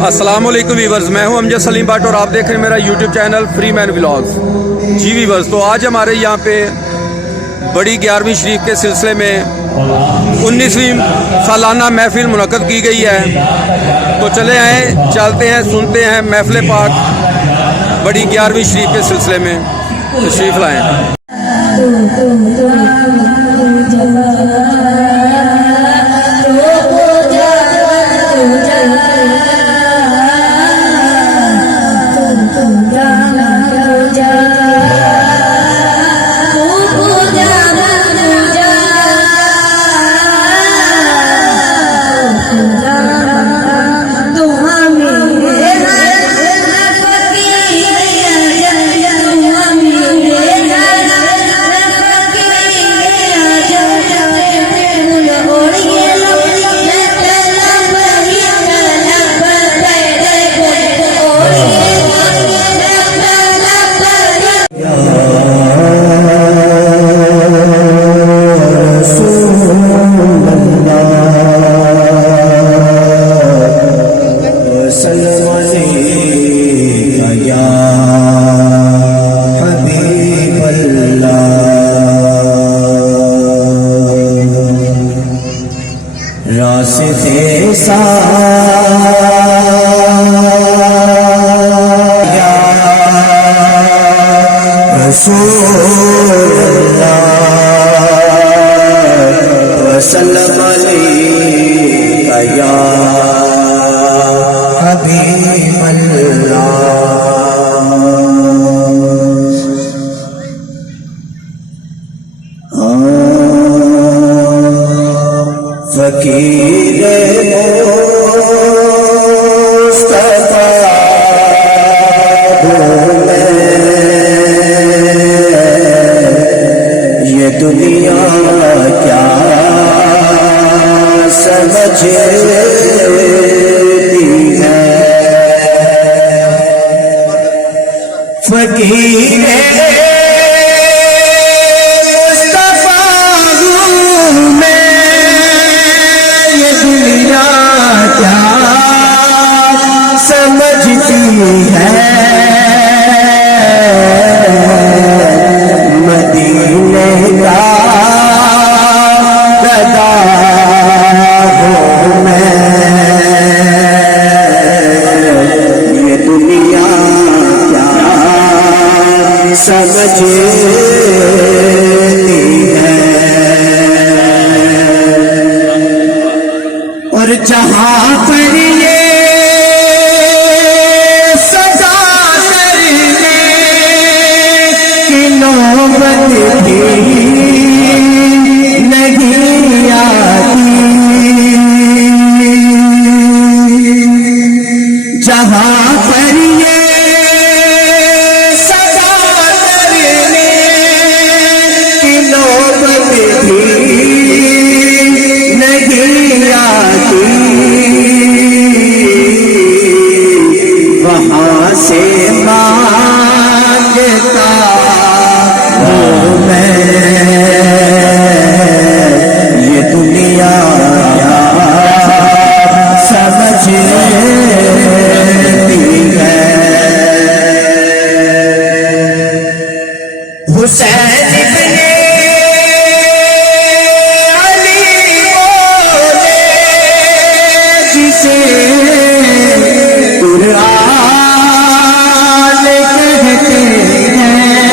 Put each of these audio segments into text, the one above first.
अस्सलाम वालेकुम वीवर्स, मैं हूं अमजद सलीम भट्ट और आप देख रहे हैं मेरा YouTube channel free man vlogs. जी वीवर्स, तो आज हमारे यहाँ पे बड़ी 11वीं शरीफ के सिलसिले में 19वीं सालाना महफिल मुनक़्क़द की गई है। तो चले आए, चलते हैं, सुनते हैं महफिल पाक बड़ी 11वीं शरीफ के सिलसिले में तशरीफ़ लाएँ। रास्ते सा रसूलल्लाह वसल्लम अलैका या हबीबल्लाह। फकीर मुस्तफा हूँ मैं, ये दुनिया क्या समझती है। फकीर समझती है। मदीने का गदा हूँ मैं, ये दुनिया क्या समझती है। और जहाँ पर ये नौबत भी नहीं आती, जहाँ पर ये सदा करने की नौबत भी नहीं आती, वहाँ से मांगता ये दुनिया क्या समझती है। हुसैन इब्ने अली बोले जिसे कुरान कहते हैं,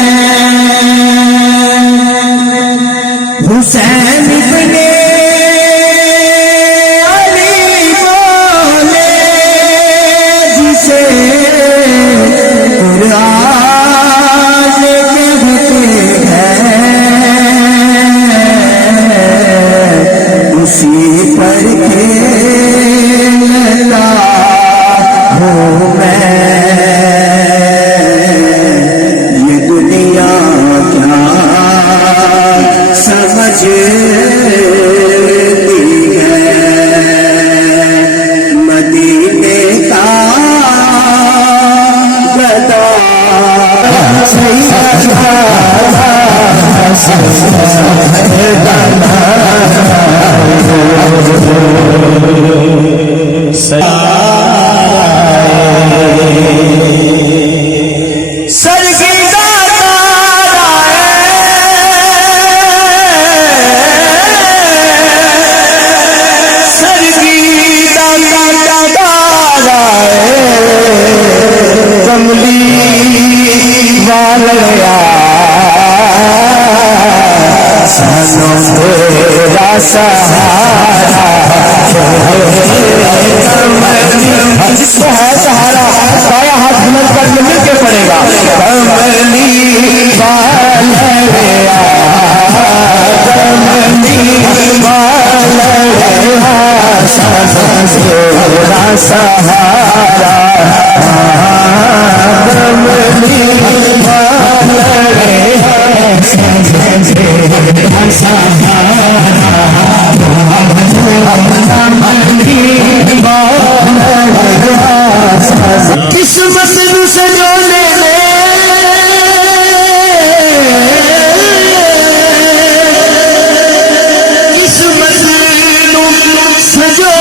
कमली वालया सानू तेरा सहारा जिसको है सहारा साया हाथ बुलंद कर मिल के पड़ेगा। कमली वालया कमली वालया सानू तेरा सहारा कमली वालया किस्मत सजोने किस्मत सजो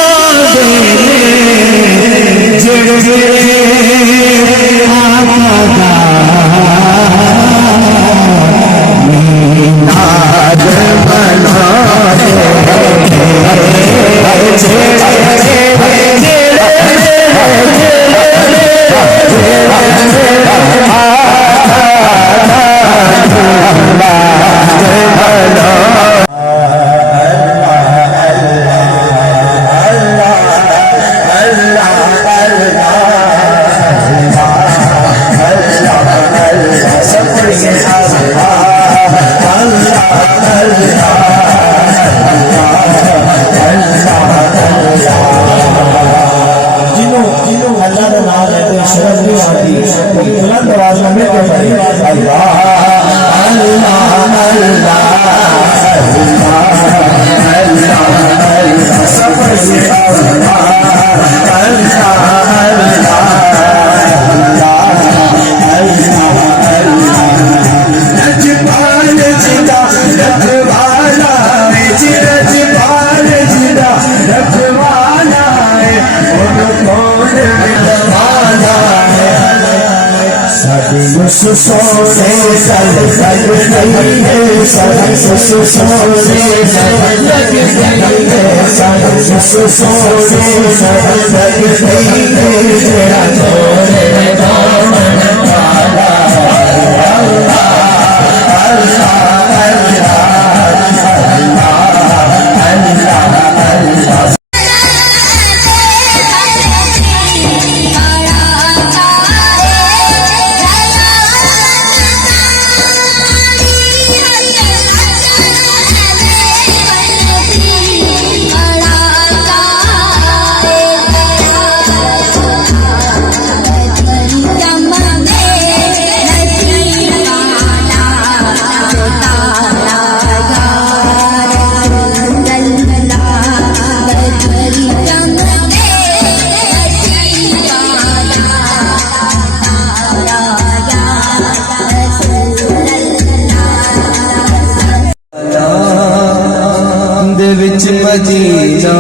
मदीना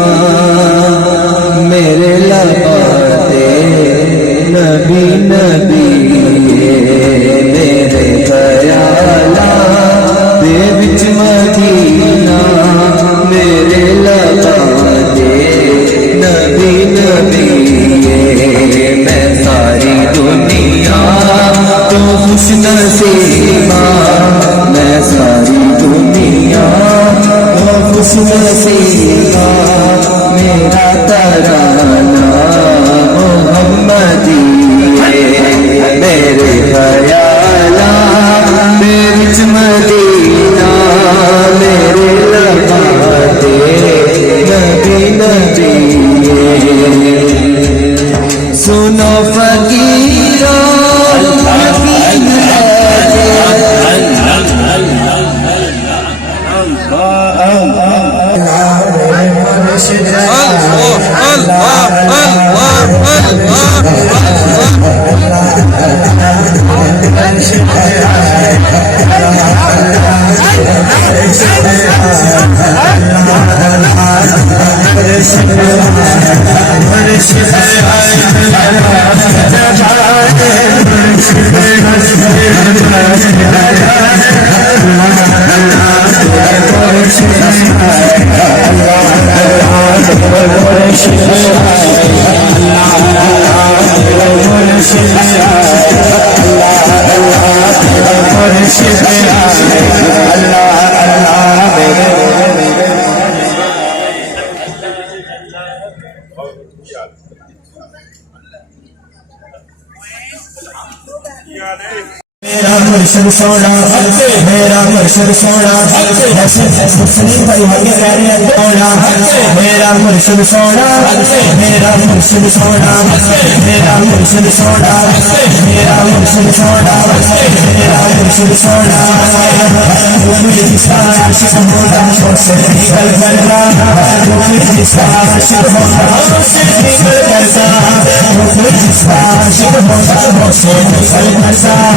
मेरे लबाते नबी नबी मेरे ख्याला दे विच मदीना मेरे लबाते नबी नबी मैं सारी दुनिया तो खुश नसीबा मैं सारी दुनिया खुश नसीबा मेरा तराना मोहम्मदी मेरे ख्याला मेरे मदीना मेरे लबाते नबी नबी सुनो फकीरा Allah मेरा मुर्शिद सोना, मेरा मुर्शिद सोना, ऐसे मुस्लिम भाई हमें कह रहे हैं सोना, मेरा मुर्शिद सोना, मेरा मुर्शिद सोना, मेरा मुर्शिद सोना, मेरा मुर्शिद सोना, मेरा मुर्शिद सोना, मुझे जिसका आशिक होता उससे निकल करता, मुझे जिसका आशिक होता उससे निकल करता, मुझे जिसका आशिक होता उससे निकल करता,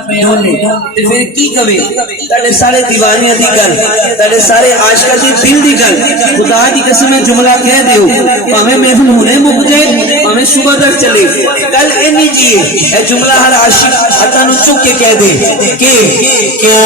ڈھولے تے پھر کی کہے تاڑے سارے دیوانیاں دی گل تاڑے سارے عاشقاں دی دل دی گل خدا دی قسم ہے جملہ کہہ دیو پاویں محفل ہونے مک جائے پاویں صبح تک چلے گل اینی جی اے جملہ ہر عاشق ہتھاں نوں چک کے کہہ دے کہ کیا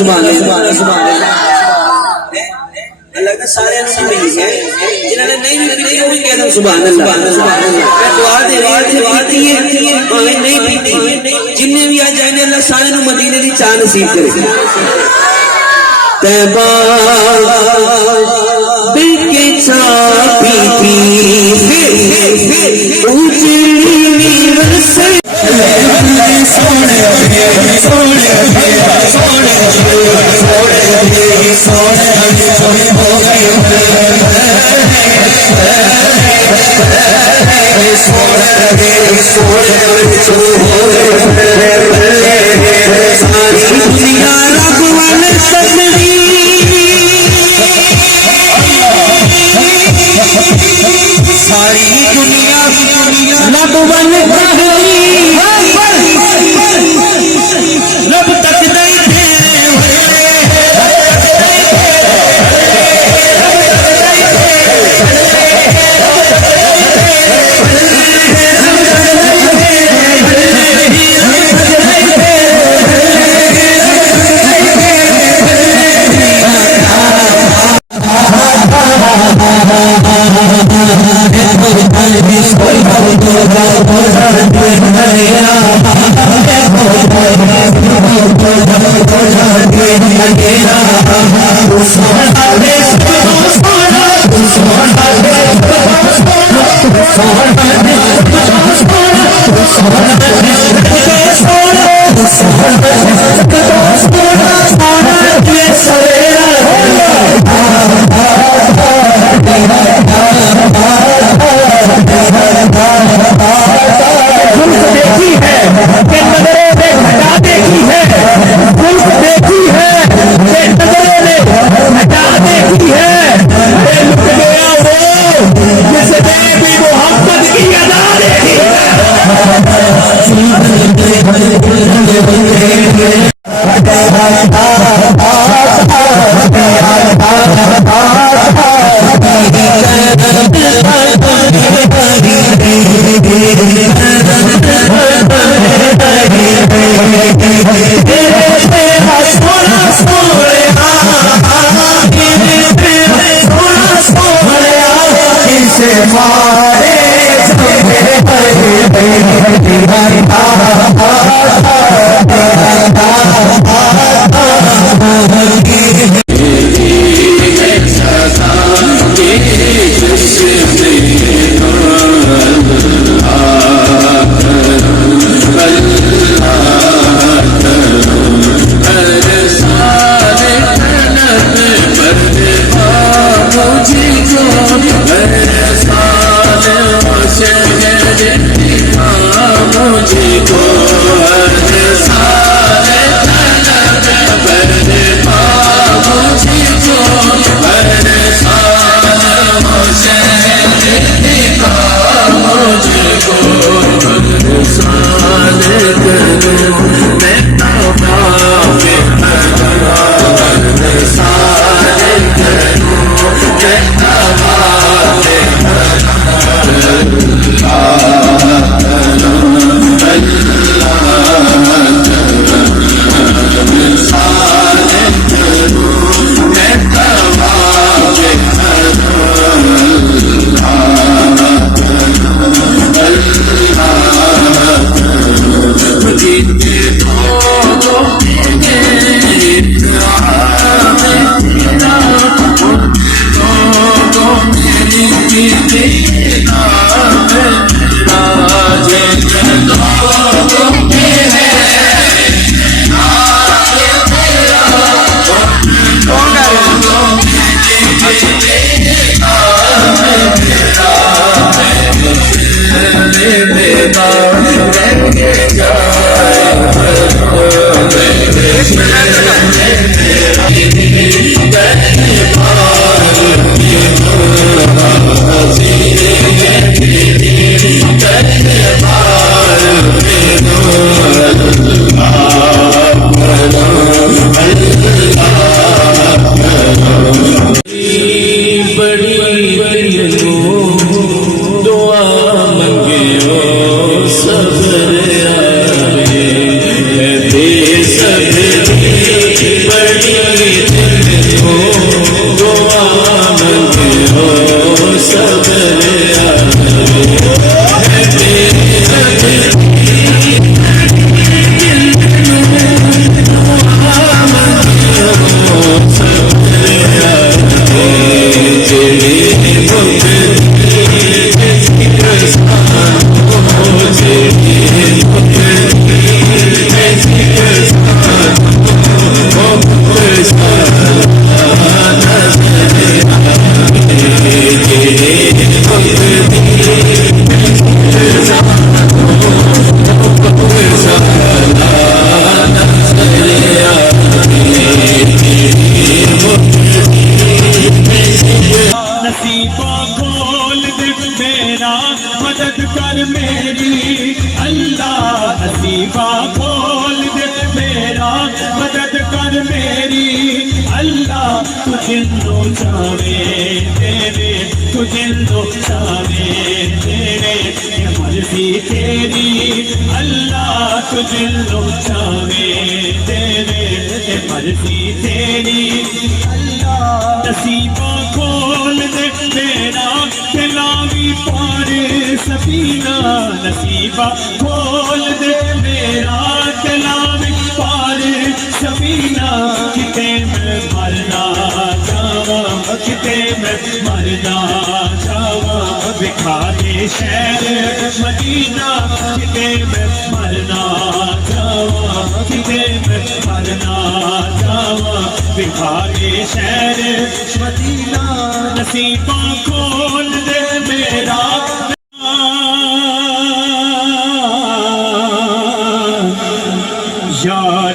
بات سبحان اللہ سارے جنہوں نے نہیں بھی وہ بھی کہہ دوں سبحان اللہ دعا دے نہیں پیتی جن بھی آ جائیں اللہ سارے مدینے کی چاہ نصیب کرے مارے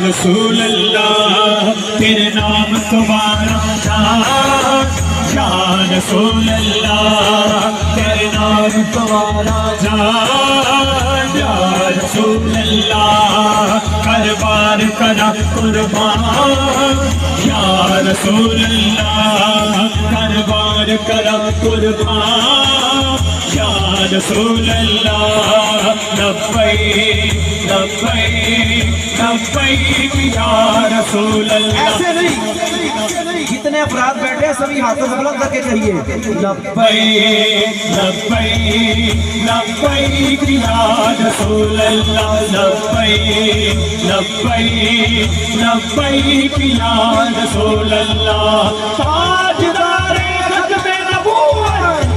رسول اللہ تیرے نام تمہارا جان، یا رسول اللہ تیرے نام تمہارا جان، یا رسول اللہ قربان کرا قربان، یا رسول اللہ قربان کرا قربان، یا رسول اللہ لبیک لبیک لبیک یا رسول اللہ۔ ایسے نہیں، جتنے افراد بیٹھے ہیں سبھی ہاتھوں سے بلند کر کے کہیے لبیک لبیک لبیک یا रसूल अल्लाह लब्बैक लब्बैक लब्बैक या रसूल अल्लाह ताजदारे खत्मे नबूवत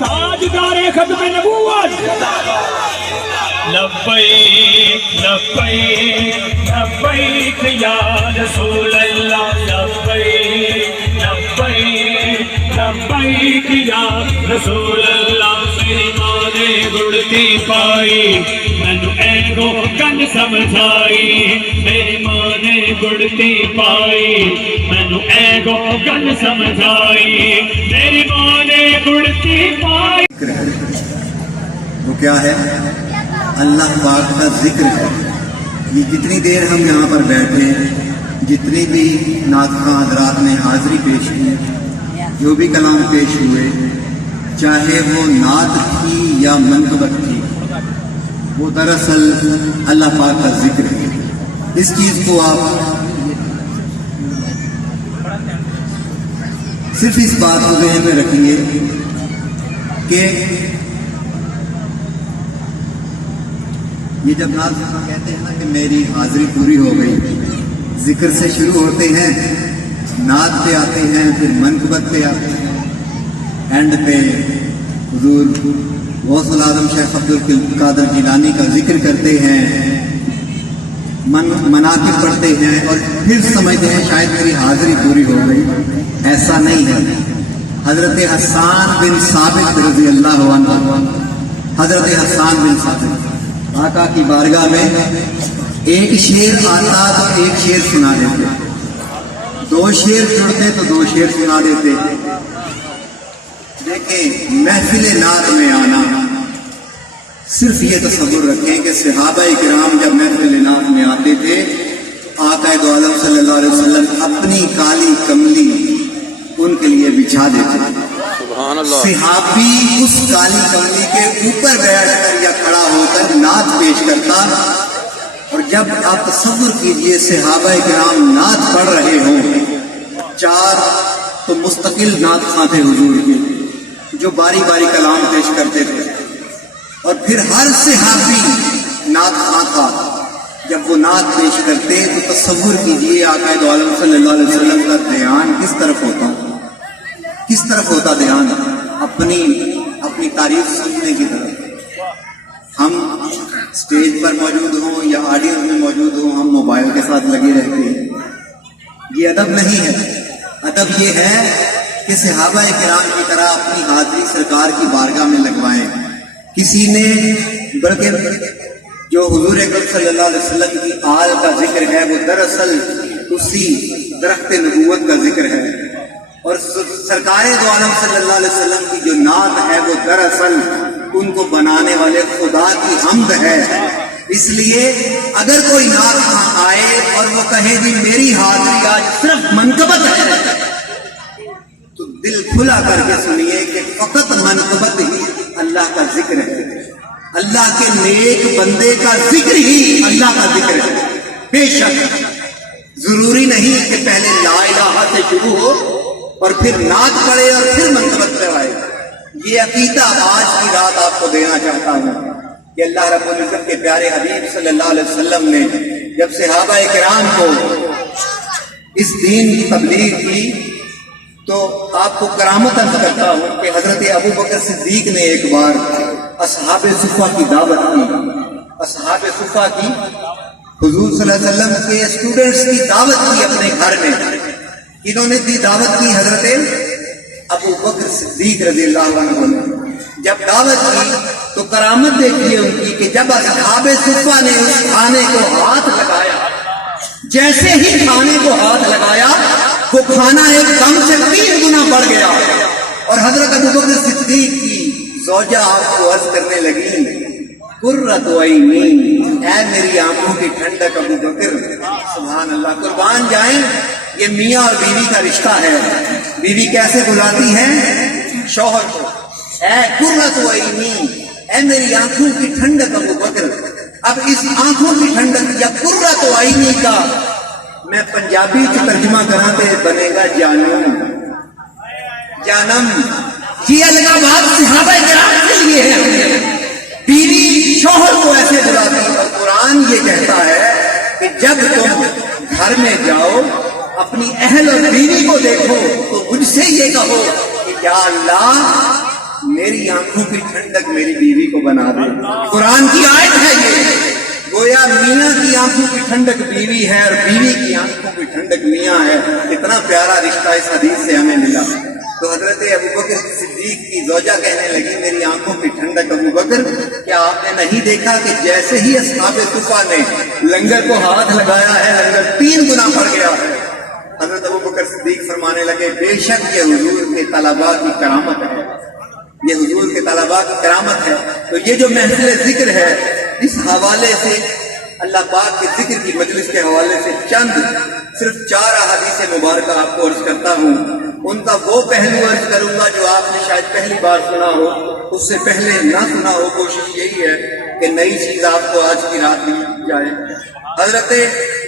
ताजदारे खत्मे नबूवत लब्बैक लब्बैक लब्बैक या रसूल अल्लाह लब्बैक लब्बैक लब्बैक या रसूल अल्लाह मेरी मां ने गुड़ती पाई मैनू एगो गल समझाई मेरी मां ने गुड़ती पाई मैनू एगो गल समझाई मेरी मां ने गुड़ती पाई। वो क्या है? अल्लाह पाक का जिक्र है। ये जितनी देर हम यहाँ पर बैठे जितनी भी नाज़खां हज़रात ने हाज़री पेश की जो भी कलाम पेश हुए चाहे वो नात थी या मनक़बत थी वो दरअसल अल्लाह पाक का जिक्र है। इस चीज़ को आप सिर्फ इस बात को ज़हन में रखेंगे कि ये जब नात कहते हैं ना कि मेरी हाजिरी पूरी हो गई, जिक्र से शुरू होते हैं, नात पे आते हैं, फिर मनक़बत पे आते हैं, एंड पे हुजूर गौसुल आज़म शेख अब्दुल कादिर जिलानी का जिक्र करते हैं, मनाक़िब पढ़ते हैं और फिर समझते हैं शायद मेरी हाजिरी पूरी हो गई। ऐसा नहीं है। हज़रत हसन बिन साबित रज़ी अल्लाह अन्हु, हज़रत हसन बिन साबित आका की बारगाह में एक शेर आता तो एक शेर सुना देते, दो शेर सुनते तो दो शेर सुना देते। देखें महफिल नात में आना, सिर्फ ये तसव्वुर रखें कि सहाबाए किराम जब महफिल नात में आते थे आका दो आलम सल्लल्लाहु अलैहि वसल्लम अपनी काली कमली उनके लिए बिछा देते। सहाबी उस काली कमली के ऊपर बैठकर या खड़ा होकर नात पेश करता। और जब आप तसव्वुर कीजिए सहाबाए किराम नात पढ़ रहे हों, चार तो मुस्तकिल नात खां थे हुजूर के जो बारी बारी कलाम पेश करते थे, और फिर हर सहाबी नात खां था। जब वो नात पेश करते तो तसव्वुर कीजिए आका दो आलम सल्लल्लाहु अलैहि वसल्लम का ध्यान किस तरफ होता, किस तरफ होता ध्यान? अपनी तारीफ सुनने की तरफ। हम स्टेज पर मौजूद हों या ऑडियंस में मौजूद हों, हम मोबाइल के साथ लगे रहते हैं। ये अदब नहीं है। अदब ये है कि सहाबाए किराम की तरह अपनी हाजिरी सरकार की बारगाह में लगवाएं। किसी ने बल्कि जो हुजूर अकरम सल्लल्लाहु अलैहि वसल्लम की आल का जिक्र है वो दरअसल उसी दरख्त नबूवत का जिक्र है, और सरकार दो आलम सल्लल्लाहु अलैहि वसल्लम की जो नात है वो दरअसल उनको बनाने वाले खुदा की हम्द है। इसलिए अगर कोई नात आए और वो कहे कि मेरी हाजिरी आज सिर्फ मनक़बत है, तो दिल खुला करके सुनिए कि फकत मनक़बत ही अल्लाह का जिक्र है। अल्लाह के नेक बंदे का जिक्र ही अल्लाह का जिक्र है। बेशक जरूरी नहीं कि पहले ला इलाहा से शुरू हो और फिर नात पढ़े और फिर मनक़बत पे आए। ये अकीदा आज की रात आपको देना चाहता हूँ कि अल्लाह रब्बुल इज़्ज़त के प्यारे हबीब सल्लल्लाहु अलैहि वसल्लम ने जब सहाबाए किराम को इस दीन की तबलीग की तो आपको करामत अर्ज़ करता हूँ कि हजरत अबू बकर सिद्दीक ने एक बार असहाबे सुफ़ा की दावत की। असहाबे सुफ़ा की हुजूर सल्लल्लाहु अलैहि वसल्लम के स्टूडेंट्स की दावत की अपने घर में। इन्होंने दी दावत की हजरत अबू बकर सिद्दीक रज़ियल्लाहु अन्हु ने। जब दावत की तो करामत देखिए उनकी कि जब असहाबे सुफ़ा ने उस खाने को हाथ लगाया, जैसे ही खाने को हाथ लगाया वो खाना एकदम से 3 गुना बढ़ गया। और हजरत अबू बकर सिद्दीक की ज़ौजा आपको अर्ज करने लगी, कुर्रत ऐनी, ऐ मेरी आंखों की ठंडक अबू बकर। सुभान अल्लाह, कुर्बान जाएं, ये मियाँ और बीवी का रिश्ता है। बीवी कैसे बुलाती है शौहर को, ऐ कुर्रत ऐनी, ऐ मेरी आंखों की ठंडक अबू बकर। अब इस आंखों की ठंडक या कुर्रत ऐनी का मैं पंजाबी च तर्जुमा करा तो बनेगा जानम। जानम ये अलगावात सहाबा किराम के लिए है। घर में जाओ, अपनी अहल और बीवी को देखो तो मुझसे ये कहो कि या अल्लाह मेरी आंखों की ठंडक मेरी बीवी को बना दे। कुरान की आयत है ये। गोया मियाँ की आंखों की ठंडक बीवी है और बीवी की आंखों की ठंडक मियाँ है। कितना प्यारा रिश्ता इस हदीस से हमें मिला। तो हजरत अबू बकर सिद्दीक की ज़ौजा कहने लगी मेरी आंखों की ठंडक अबू बकर, क्या आपने नहीं देखा कि जैसे ही अस्हाबे सुफ़ा ने लंगर को हाथ लगाया है लंगर 3 गुना बढ़ गया है। हजरत अबू बकर सिद्दीक फरमाने लगे बेशक ये हुजूर के तलबा की करामत है, ये हुजूर के तलबा की करामत है। तो ये जो महफिल जिक्र है इस हवाले से अल्लाह पाक के जिक्र की मजलिस के हवाले से चंद सिर्फ 4 अहादीस मुबारक आपको अर्ज करता हूँ। उनका वो पहलू अर्ज करूंगा जो आपने शायद पहली बार सुना हो, उससे पहले ना सुना हो। कोशिश यही है कि नई चीज आपको आज की रात दी जाए। हजरत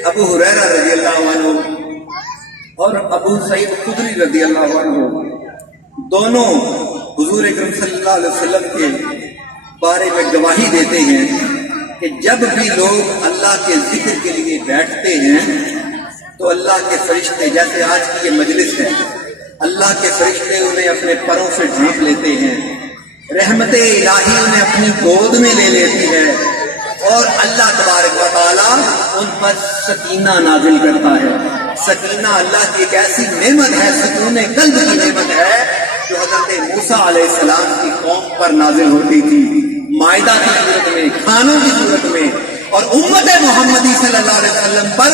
अबू हुरैरा रज़ी अल्लाह अन्हु और अबू सईद खुदरी रज़ी अल्लाह अन्हु दोनों हुजूर अकरम सल्लल्लाहु अलैहि वसल्लम के बारे में गवाही देते हैं कि जब भी लोग अल्लाह के जिक्र के लिए बैठते हैं तो अल्लाह के फरिश्ते, जैसे आज की ये मजलिस है, अल्लाह के फरिश्ते उन्हें अपने परों से ढांप लेते हैं, रहमत इलाही उन्हें अपनी गोद में ले लेती है और अल्लाह तबारक व तआला उन पर सकीना नाजिल करता है। सकीना अल्लाह की एक ऐसी नेमत है, सुकून कल्ब की नेमत है जो हजरत मूसा अलैहिस्सलाम की कौम पर नाजिल होती थी, मायदा की सूरत में, खानों की सूरत में, और उम्मत मोहम्मदी सल्लल्लाहु अलैहि वसल्लम पर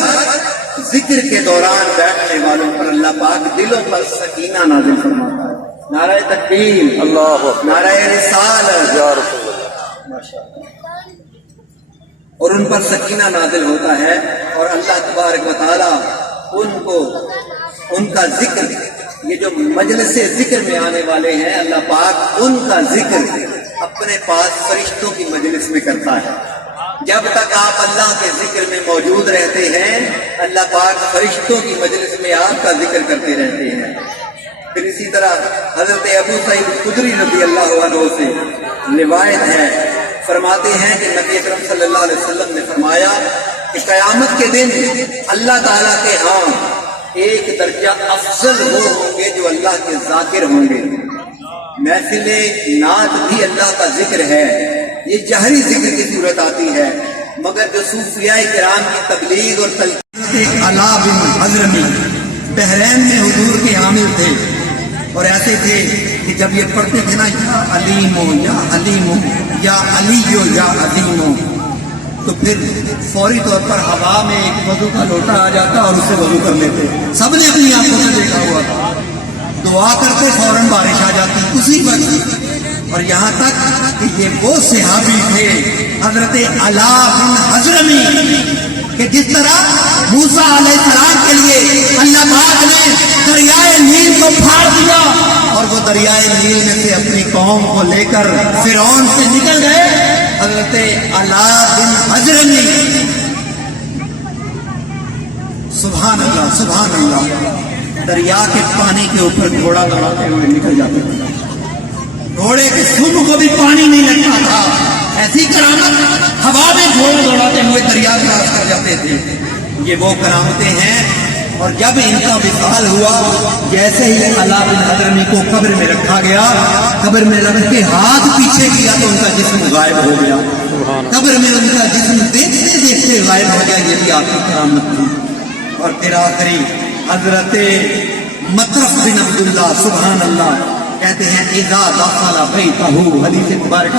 जिक्र के दौरान बैठने वालों पर अल्लाह पाक दिलों पर सकीना नाजिल फरमाता है। नारे तकबीर, अल्लाह, नारे रिसालत, या रसूल अल्लाह, और उन पर सकीना नाजिल होता है और अल्लाह तबारक व तआला उनको उनका जिक्र, ये जो मजलिस जिक्र में आने वाले हैं, अल्लाह पाक उनका जिक्र अपने पास फरिश्तों की मजलिस में करता है। जब तक आप अल्लाह के जिक्र में मौजूद रहते हैं अल्लाह पाक फरिश्तों की मजलिस में आपका जिक्र करते रहते हैं। फिर इसी तरह हजरत अबू सईद खुदरी रज़ी अल्लाह अन्हु से रिवायत है, फरमाते हैं कि नबी अकरम सल्लल्लाहु अलैहि वसल्लम ने फरमाया कि क़यामत के दिन अल्लाह ताला के यहाँ एक दर्जा अफजल वो होंगे जो अल्लाह के जाकिर होंगे। महफिले नात भी अल्लाह का जिक्र है, ये जहरी जिक्र की सूरत आती है, मगर जो सूफियाए किराम की तबलीग और तलकीन अला बिन हज़रमी बहरैन में हुजूर के आमिल थे और ऐसे थे कि जब ये पढ़ते थे ना या अलीमो या अलीमो या अलीयो या अलीमो, तो फिर फौरी तौर पर हवा में एक वजू का लोटा आ जाता और उससे वजू कर लेते। सबने अपनी आंखों से देखा हुआ था, दुआ करते फौरन बारिश आ जाती उसी वक्त। और यहाँ तक कि ये वो सहाबी थे हजरत अला बिन हज़रमी कि जिस तरह मूसा अलैहिस्सलाम के लिए अल्लाह पाक ने दरियाए नील को फाड़ दिया और वो दरियाए नील में से अपनी कौम को लेकर फिरौन से निकल गए, हजरत अला बिन हज़रमी सुभान अल्लाह सुभान अल्लाह दरिया के पानी के ऊपर घोड़ा दौड़ाते हुए निकल जाते थे। घोड़े के सूंड को भी पानी नहीं लगता था, ऐसी करामत, हवा में घोड़ा दौड़ाते हुए दरिया क्रॉस कर जाते थे। ये वो करामतें हैं। और जब इनका विशाल हुआ, जैसे ही अला बिन हज़रमी को कब्र में रखा गया, कब्र में रख के हाथ पीछे किया तो उनका जिस्म गायब हो गया, कब्र में उनका जिस्म देखते देखते गायब हो गया। ये भी आपकी करामत थी। और फिर आखिरी हजरत मतरफ बिन अब्दुल्ला सुभान अल्लाह कहते हैं इज़ा दखला बैतहू, हदीस मुबारक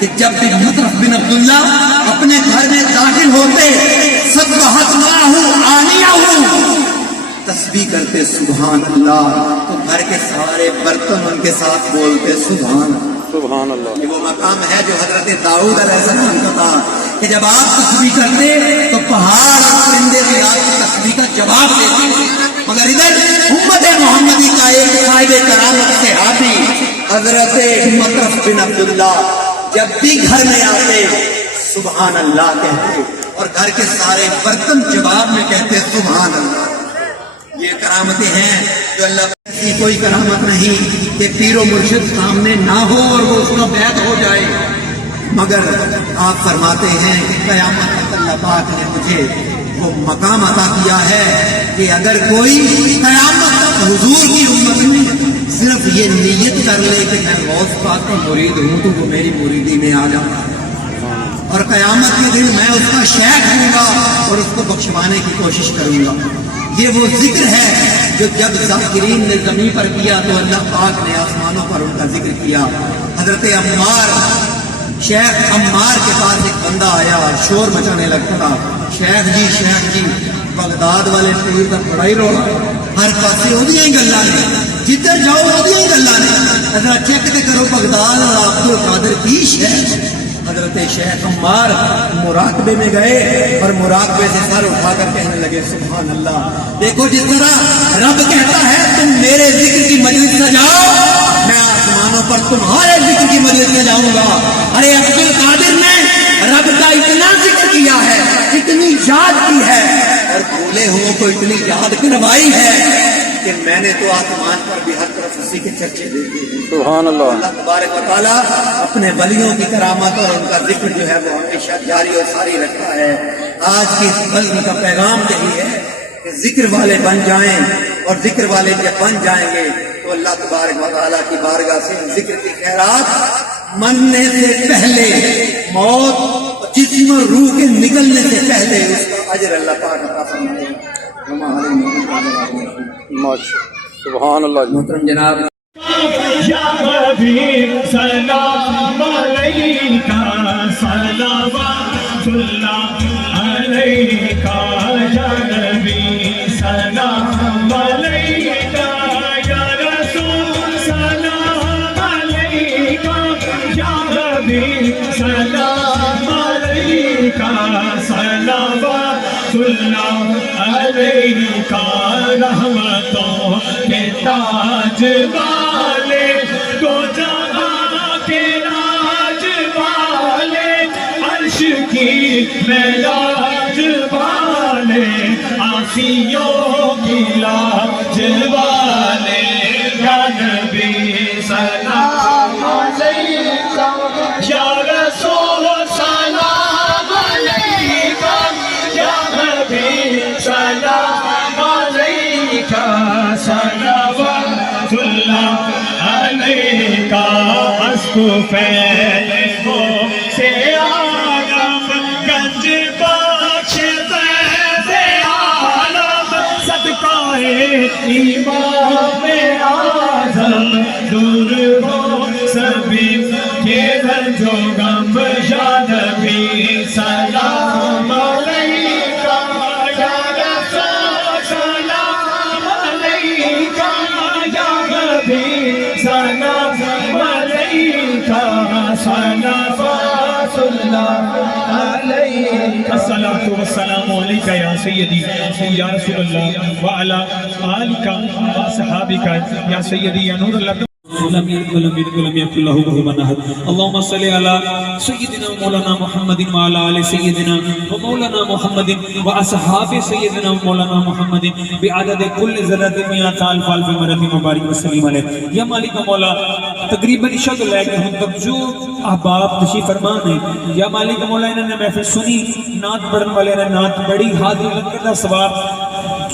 कि जब भी मतरफ बिन अब्दुल्ला अपने घर में दाखिल होते सब्बहतनाहु आनियाहु, तस्बीह करते सुभान अल्लाह, तो घर के सारे बर्तन उनके साथ बोलते सुभान सुभान अल्लाह। ये वो मकाम है जो हजरत दाऊद अलैहिस्सलाम का था कि जब आप तस्बीह करते तो पहाड़ और परिंदे भी आपकी तस्बीह का जवाब देते। मगर इधर उम्मत मोहम्मदी का एक साहिब करामत से हाथी हजरत मतरफ बिन अब्दुल्ला जब भी घर में आते सुभान अल्लाह कहते और घर के सारे बर्तन जवाब में कहते सुभान अल्लाह। ये करामतें हैं जो अल्लाह की कोई करामत नहीं कि पीरो मुर्शिद सामने ना हो और वो उसका बैत हो जाए, मगर आप फरमाते हैं कि क़यामत तक अल्लाह पाक ने मुझे को मकाम अता किया है कि अगर कोई क़यामत तक हुजूर की उम्मत में सिर्फ ये नीयत कर ले कि मैं गौस पाक का मुरीद हूँ तो वो मेरी मुरीदी में आ जाता है, और क़यामत के दिन मैं उसका शेख हूँगा और उसको बख्शवाने की कोशिश करूँगा। ये वो जिक्र है जो जब ज़ाकिरीन ने ज़मीन पर किया तो अल्लाह पाक ने आसमानों पर उनका जिक्र किया। हज़रत अम्मार, शेख अम्मार के पास एक बंदा आया और शोर मचाने लगता था, शेख जी बगदाद वाले पीर का बड़ा ही रोला, हर पासे ओदियां ही गल्लां ने, जिधर जाओ ओदियां ही गल्लां ने, अगर चेक ते करो बगदाद और अब्दुल कादिर की शहर। हजरत शेख अम्मार मुराकबे में गए और मुराकबे से सर उठाकर कहने लगे सुभान अल्लाह। देखो जिस तरह रब कहता है तुम मेरे जिक्र की मजलिस सजाओ, मैं आसमानों पर तुम्हारे जिक्र की मजलिस सजाऊंगा। अरे अब्दुल कादिर ने रब का इतना जिक्र किया है, इतनी याद की है और भूले हुओं को इतनी याद करवाई है कि मैंने तो आसमान पर भी हर तरफ उसी के चर्चे देखे हैं। सुभान अल्लाह। अल्लाह तबारक व तआला अपने वलियों की करामत और उनका जिक्र जो है वो हमेशा जारी और सारी रखता है। आज की इस बज़्म का पैगाम यही है कि जिक्र वाले बन जाएं, और जिक्र वाले जब बन जाएंगे तो अल्लाह तबारक व तआला की बारगाह से जिक्र की खैरात मरने से पहले, मौत जिस्म और रूह के निकलने से पहले उसका अजर अल्लाह पाक अता फरमाएगा। सुभान अल्लाह। मोहतरम जनाब, या हबीब सलाम अलैका सलावतुल्लाह अलैका या नबी सलाम अलैका या रसूल सलाम अलैका या हबीब सलाम अलैका सलावतुल्लाह अलैका रहमतों के ताज वाले दो जहां के राज वाले अर्श की मेराज वाले आसियों की लाज वाले या नबी सलाम अलैका या रसूल सलाम अलैका या नबी सलाम अलैका सलावतुल्लाह अलैका। अस्कु फैले हो से आलम गंज बख्श से आलम सदकाए इमाम आज़म दूर हो सभी के जो गम या नबी सलाम अलैका या रसूल सलाम अलैका या नबी सलाम अलैका सलावतुल्लाह अलैका। अस्सलातु वस्सलामु अलैका या सय्यदी या रसूलल्लाह व अला आलिका व सहाबिका या सय्यदी या नूरुल्लाह। اللهم صل على سيدنا مولانا محمد وعلى آل سيدنا ومولانا محمد وأصحاب سيدنا مولانا محمد بعدد كل ذرة مئات ألف ألف مرة مبارك وسلم عليه یا مالک مولا تقریباً عشاء کو لے کے ہم تک جو احباب تشریف فرما ہے یا مالک مولا انہوں نے محفل سنی نعت پڑھن والے نے نعت پڑھی حاضر لنگر دا ثواب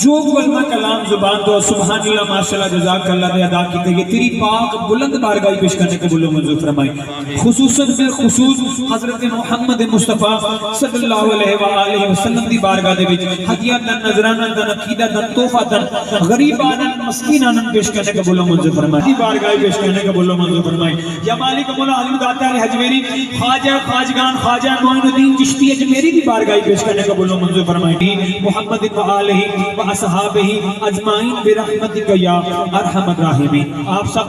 جو کلمہ کلام زبان دو سبحان اللہ ماشاءاللہ جزاک اللہ نے ادا کی تھی تیری پاک بلند بارگاہ پیش کرنے کو بلو منظور فرمائے خصوصاً بالخصوص حضرت محمد مصطفیٰ صلی اللہ علیہ وآلہ وسلم دی بارگاہ دے وچ ہدیہ دن نظرانہ دن عقیدہ دن تحفہ دن غریب آنن مسکین آنن پیش کرنے کو بلو منظور فرمائے دی بارگاہ پیش کرنے کو بلو منظور فرمائے یا مالک مولا علی داتا علی حجویری خواجہ خواجگان خواجہ معین الدین چشتی اجمیری دی بارگاہ پیش کرنے کو بلو منظور فرمائے محمد وآلہ اصحابہ اجمعین برحمتک یا ارحم الراحمین۔ آپ سب